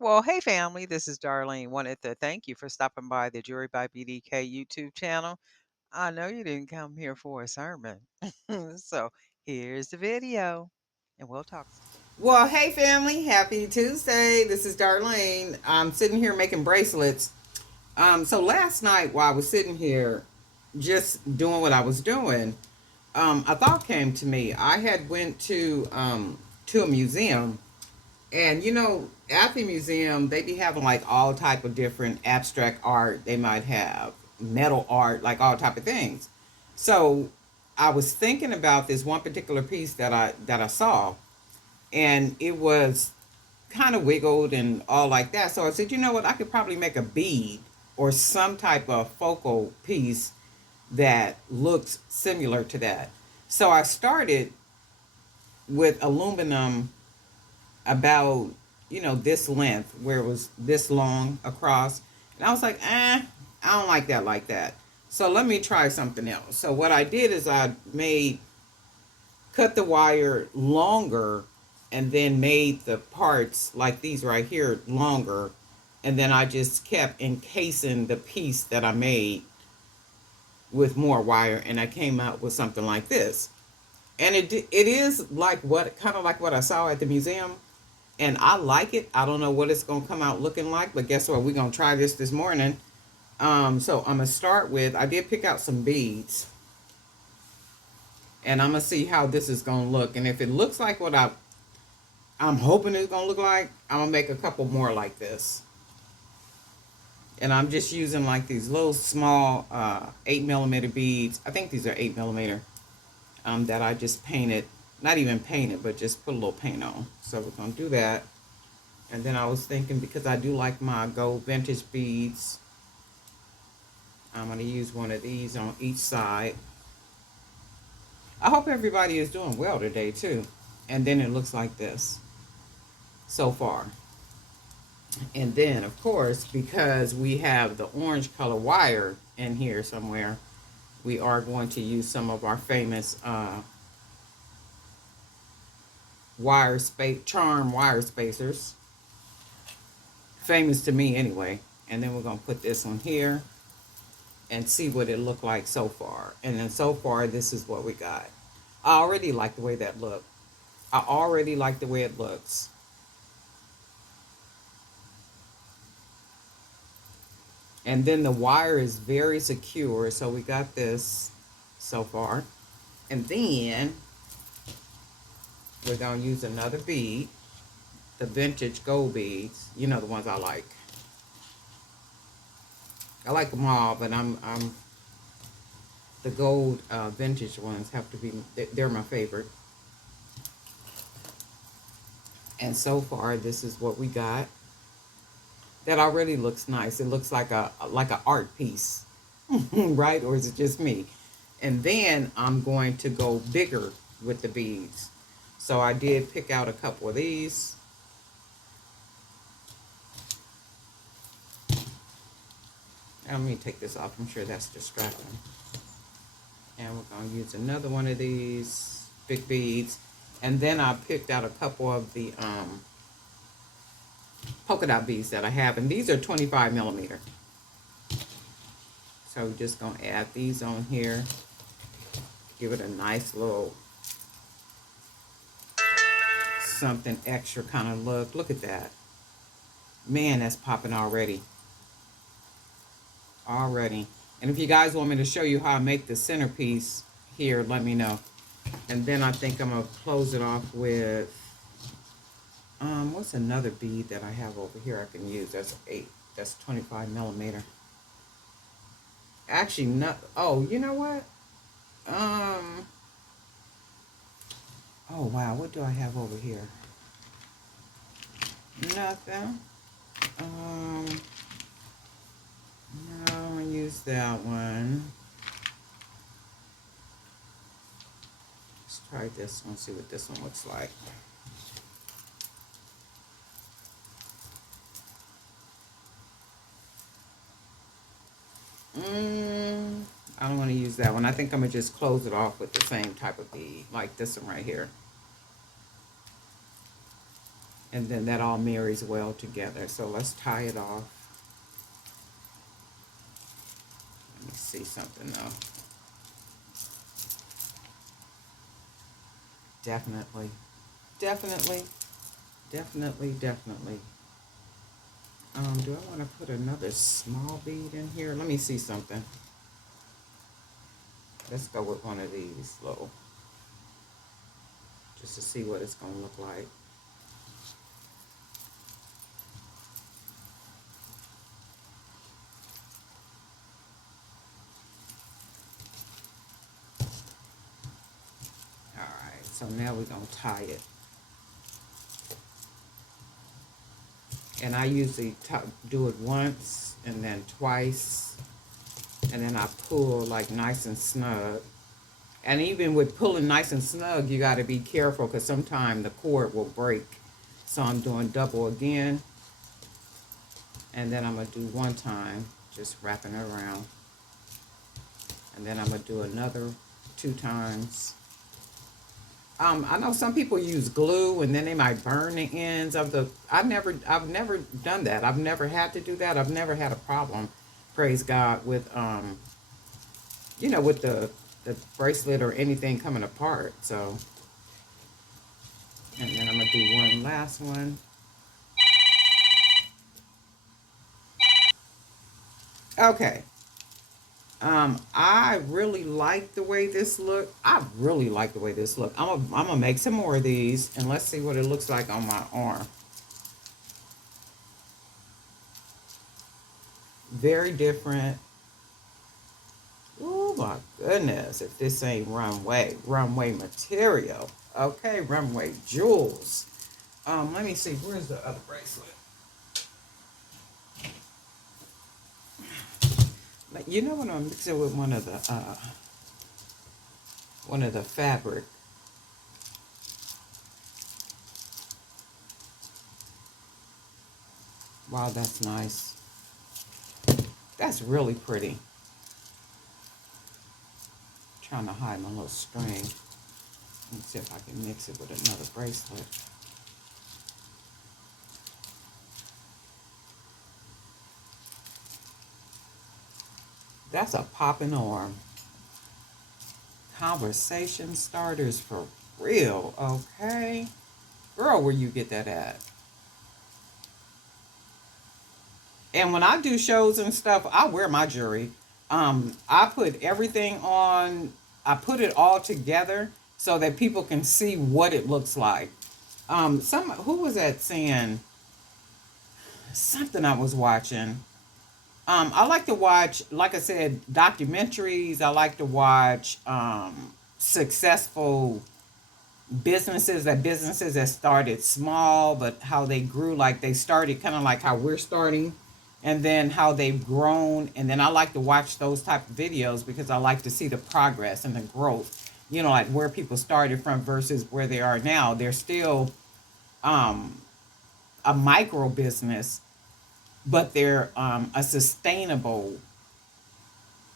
Well, hey family, this is Darlene. Wanted to thank you for stopping by the Jury by BDK YouTube channel. I know you didn't come here for a sermon. So here's the video, and we'll talk soon. Well, hey family, happy Tuesday. This is Darlene. I'm sitting here making bracelets. So last night while I was sitting here just doing what I was doing, a thought came to me. I had went to a museum, and at the museum they be having like all type of different abstract art. They might have metal art, like all type of things. So I was thinking about this one particular piece that I saw, and it was kind of wiggled and all like that. So I said, you know what, I could probably make a bead or some type of focal piece that looks similar to that. So I started with aluminum about, this length, where it was this long across. And I was like, I don't like that. So let me try something else. So what I did is cut the wire longer, and then made the parts like these right here longer, and then I just kept encasing the piece that I made with more wire, and I came out with something like this. And it is like what kind of like what I saw at the museum, and I like it. I don't know what it's gonna come out looking like, but guess what? We're gonna try this morning. So I'm gonna start with, I did pick out some beads, and I'm gonna see how this is gonna look. And if it looks like what I'm hoping it's gonna look like, I'm gonna make a couple more like this. And I'm just using like these little small 8mm beads. I think these are 8mm, that I just painted, not even painted, but just put a little paint on. So we're gonna do that. And then I was thinking, because I do like my gold vintage beads, I'm gonna use one of these on each side. I hope everybody is doing well today too. And then it looks like this so far. And then, of course, because we have the orange color wire in here somewhere, we are going to use some of our famous charm wire spacers. Famous to me anyway. And then we're going to put this on here and see what it looked like so far. And then so far, this is what we got. I already like the way that looked. I already like the way it looks. And then the wire is very secure. So we got this so far. And then we're going to use another bead, the vintage gold beads. You know, the ones I like. I like them all, but I'm the gold vintage ones have to be, they're my favorite. And so far, this is what we got. That already looks nice. It looks like a art piece, right? Or is it just me? And then I'm going to go bigger with the beads. So I did pick out a couple of these. Let me take this off. I'm sure that's distracting. And we're going to use another one of these big beads. And then I picked out a couple of the polka dot beads that I have. And these are 25mm. So we're just going to add these on here. Give it a nice little something extra kind of look. Look at that. Man, that's popping already. Already. And if you guys want me to show you how I make the centerpiece here, let me know. And then I think I'm going to close it off with, what's another bead that I have over here I can use? That's 25mm. Actually, not, oh, you know what? Oh, wow, what do I have over here? Nothing. No, I'm going to use that one. Let's try this one, see what this one looks like. I don't want to use that one. I think I'm going to just close it off with the same type of bead, like this one right here. And then that all marries well together. So let's tie it off. Let me see something though. Definitely, definitely, definitely. Do I want to put another small bead in here? Let me see something. Let's go with one of these little, just to see what it's going to look like. All right, so now we're going to tie it. And I usually do it once and then twice. And then I pull like nice and snug. And even with pulling nice and snug, you got to be careful because sometimes the cord will break. So I'm doing double again. And then I'm going to do one time, just wrapping it around. And then I'm going to do another 2 times. I know some people use glue and then they might burn the ends of the. I've never done that. I've never had to do that. I've never had a problem, praise God, with with the bracelet or anything coming apart. So, and then I'm gonna do one last one. Okay. I really like the way this look. I really like the way this look. I'm gonna make some more of these and let's see what it looks like on my arm. Very different. Oh my goodness, if this ain't runway material. Okay, runway jewels. Let me see, where's the other bracelet? But you know what, I'm mixing with one of the fabric. Wow, that's nice. That's really pretty. Trying to hide my little string. Let me see if I can mix it with another bracelet. That's a popping arm. Conversation starters for real, okay? Girl, where you get that at? And when I do shows and stuff, I wear my jewelry. I put everything on, I put it all together so that people can see what it looks like. Who was that saying? Something I was watching. I like to watch, like I said, documentaries. I like to watch successful businesses that started small, but how they grew. Like they started kind of like how we're starting, and then how they've grown. And then I like to watch those type of videos because I like to see the progress and the growth. Like where people started from versus where they are now. They're still um, a micro business, but they're a sustainable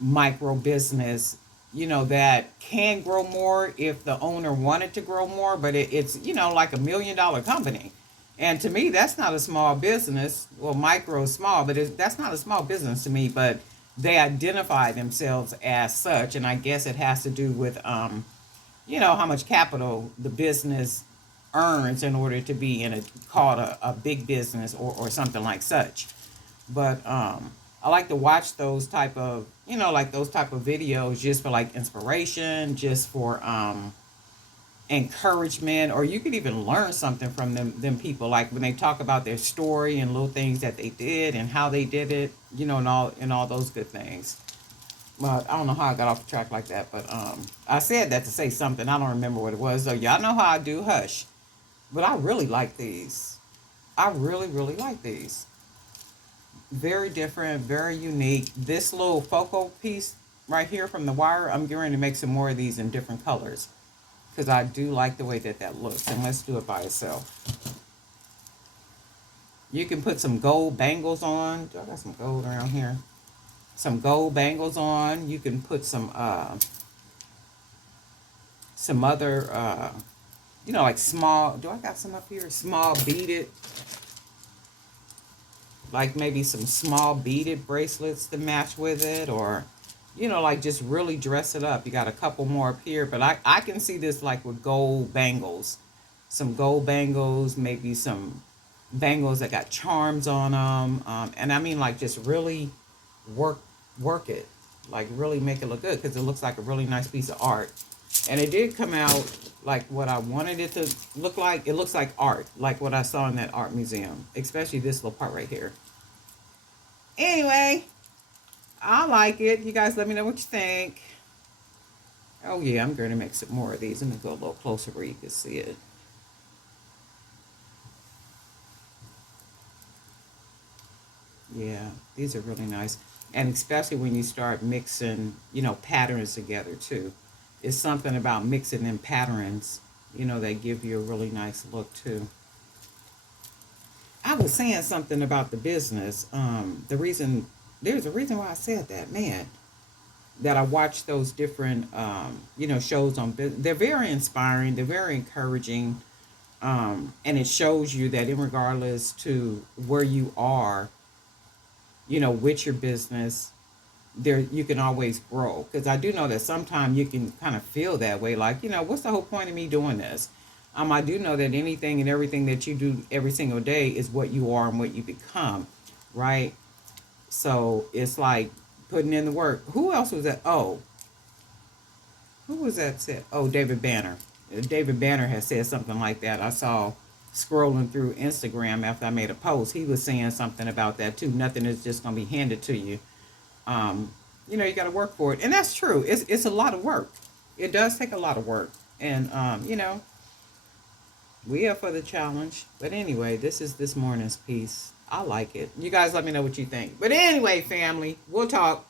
micro business, that can grow more if the owner wanted to grow more, but it's, like $1 million company. And to me, that's not a small business. Well, micro is small, but that's not a small business to me, but they identify themselves as such. And I guess it has to do with, how much capital the business earns in order to be called a big business or something like such. But I like to watch those type of, like those type of videos just for like inspiration, just for encouragement, or you could even learn something from them people, like when they talk about their story and little things that they did and how they did it, and all those good things. But I don't know how I got off track like that, but I said that to say something. I don't remember what it was. So y'all know how I do hush. But I really like these. I really, really like these. Very different, very unique. This little focal piece right here from the wire, I'm going to make some more of these in different colors because I do like the way that looks. And let's do it by itself. You can put some gold bangles on. I got some gold around here. Some gold bangles on. You can put some other like small. Do I got some up here? Small beaded, like maybe some small beaded bracelets to match with it, or like just really dress it up. You got a couple more up here, but I can see this like with gold bangles, some gold bangles, maybe some bangles that got charms on them, and I mean like just really work work it, like really make it look good because it looks like a really nice piece of art. And it did come out like what I wanted it to look like. It looks like art, like what I saw in that art museum, especially this little part right here. Anyway, I like it. You guys let me know what you think. Oh yeah, I'm going to make some more of these. Let me go a little closer where you can see it. Yeah, these are really nice. And especially when you start mixing, patterns together too. It's something about mixing in patterns, that give you a really nice look too. I was saying something about the business. There's a reason why I said that, man. That I watch those different, shows on. They're very inspiring. They're very encouraging, and it shows you that, in regardless to where you are, with your business, there you can always grow. Because I do know that sometimes you can kind of feel that way, like, what's the whole point of me doing this? I do know that anything and everything that you do every single day is what you are and what you become, right? So it's like putting in the work. Who else was that? Oh, who was that said? Oh, David Banner. David Banner has said something like that. I saw scrolling through Instagram after I made a post. He was saying something about that too. Nothing is just going to be handed to you. Um, you got to work for it, and that's true. It's a lot of work. It does take a lot of work, and we are for the challenge. But anyway, this is this morning's piece. I like it. You guys let me know what you think. But anyway, family, we'll talk.